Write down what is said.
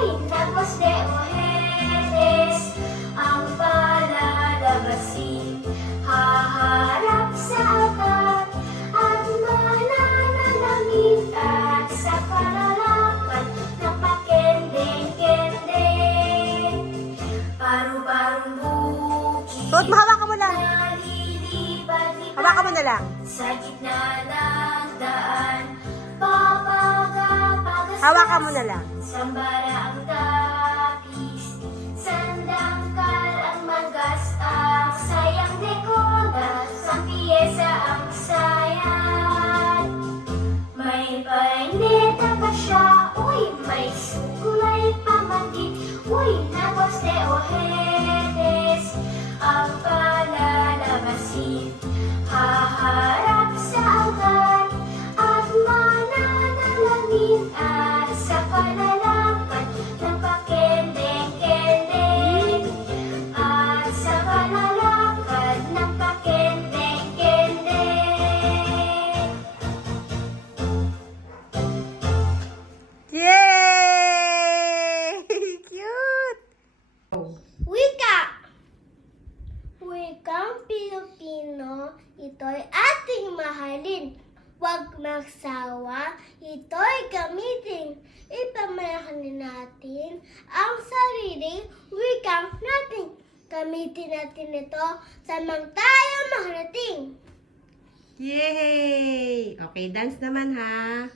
Pagkatapos de ojetes ang palalabasi Haharap sa atat at mananalamig At sa kalalapan ng pakendeng-kendeng. Paru-parong bukid Tuot mo, hawakan mo lang Hawakan mo na lang. Sa gitna ng daan. Papagapagas Hawakan mo na lang. Sambara ang tapis Sandangkal ang magasang Sayang dekodas Ang piyesa ang sayang May painita pa siya Uy, may sukulay pa man din Uy, nagos de ojetes Ang palalabasin. Haharap Pilipino, ito'y ating mahalin. Huwag magsawa, ito'y gamitin. Ipamahali natin ang sariling wikang natin. Gamitin natin ito sa mang tayo maharating. Yay! Okay, dance naman ha.